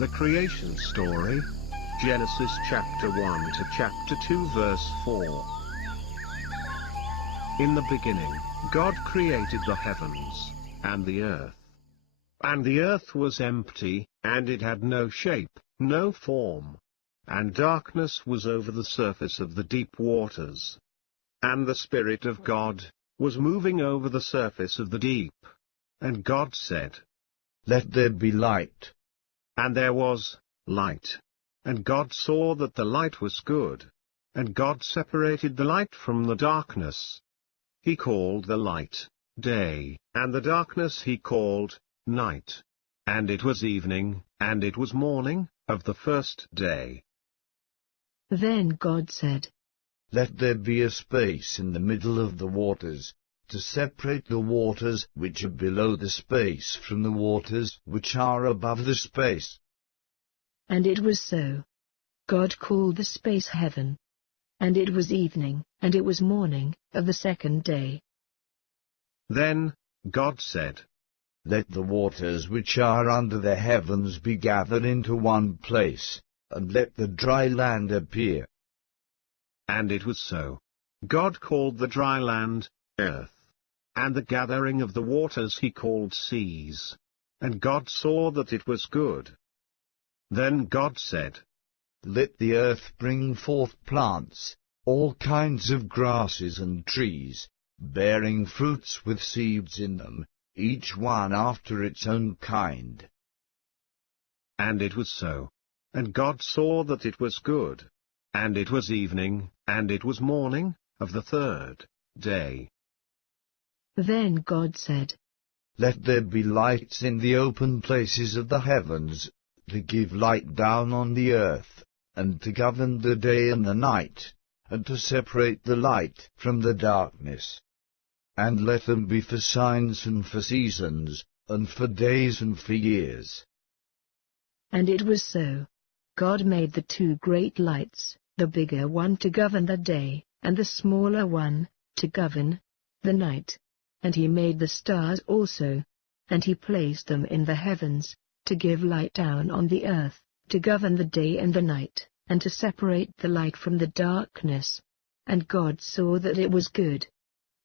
The creation story. Genesis chapter 1 to chapter 2 verse 4. In the beginning, God created the heavens, and the earth. And the earth was empty, and it had no shape, no form. And darkness was over the surface of the deep waters. And the Spirit of God was moving over the surface of the deep. And God said, "Let there be light." And there was light. And God saw that the light was good. And God separated the light from the darkness. He called the light day, and the darkness he called night. And it was evening, and it was morning, of the first day. Then God said, "Let there be a space in the middle of the waters, to separate the waters which are below the space from the waters which are above the space." And it was so. God called the space heaven. And it was evening, and it was morning, of the second day. Then God said, "Let the waters which are under the heavens be gathered into one place, and let the dry land appear." And it was so. God called the dry land earth, and the gathering of the waters he called seas. And God saw that it was good. Then God said, "Let the earth bring forth plants, all kinds of grasses and trees, bearing fruits with seeds in them, each one after its own kind." And it was so. And God saw that it was good. And it was evening, and it was morning, of the third day. Then God said, "Let there be lights in the open places of the heavens, to give light down on the earth, and to govern the day and the night, and to separate the light from the darkness. And let them be for signs and for seasons, and for days and for years." And it was so. God made the two great lights, the bigger one to govern the day, and the smaller one to govern the night. And he made the stars also, and he placed them in the heavens, to give light down on the earth, to govern the day and the night, and to separate the light from the darkness. And God saw that it was good.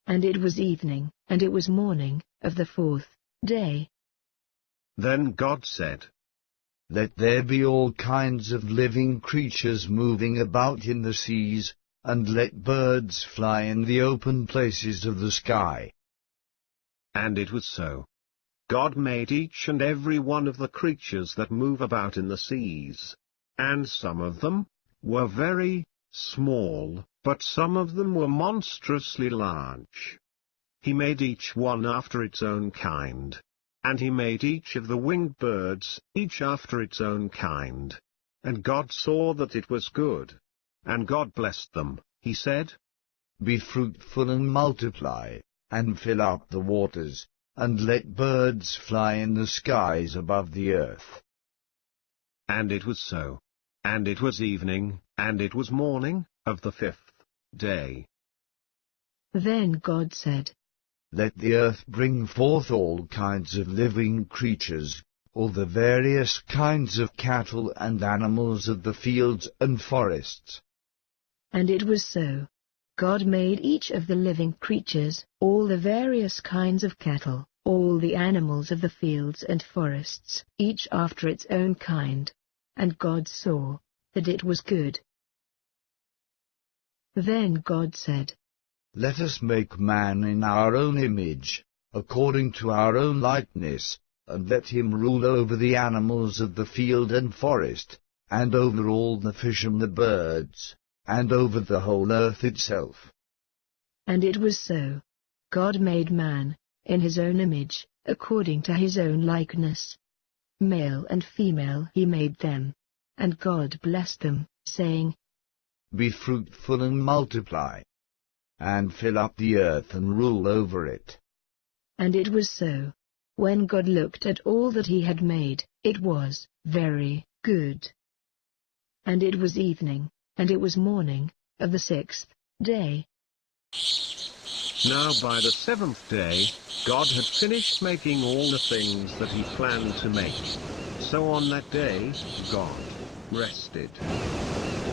And it was evening, and it was morning, of the fourth day. Then God said, "Let there be all kinds of living creatures moving about in the seas, and let birds fly in the open places of the sky." And it was so. God made each and every one of the creatures that move about in the seas. And some of them were very small, but some of them were monstrously large. He made each one after its own kind. And he made each of the winged birds, each after its own kind. And God saw that it was good. And God blessed them. He said, "Be fruitful and multiply, and fill up the waters, and let birds fly in the skies above the earth." And it was so. And it was evening, and it was morning, of the fifth day. Then God said, "Let the earth bring forth all kinds of living creatures, all the various kinds of cattle and animals of the fields and forests." And it was so. God made each of the living creatures, all the various kinds of cattle, all the animals of the fields and forests, each after its own kind. And God saw that it was good. Then God said, "Let us make man in our own image, according to our own likeness, and let him rule over the animals of the field and forest, and over all the fish and the birds, and over the whole earth itself." And it was so. God made man, in his own image, according to his own likeness. Male and female he made them. And God blessed them, saying, "Be fruitful and multiply, and fill up the earth and rule over it." And it was so. When God looked at all that he had made, it was very good. And it was evening, and it was morning, of the sixth day. Now by the seventh day, God had finished making all the things that he planned to make. So on that day, God rested.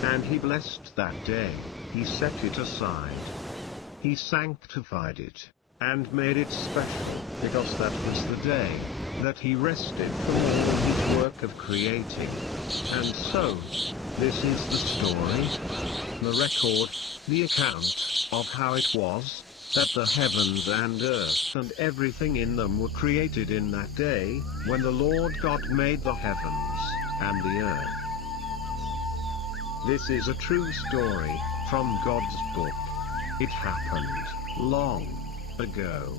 And he blessed that day, he set it aside. He sanctified it, and made it special, because that was the day that he rested from all his work of creating. And so, this is the story, the record, the account, of how it was, that the heavens and earth and everything in them were created in that day, when the Lord God made the heavens and the earth. This is a true story, from God's book. It happened long ago.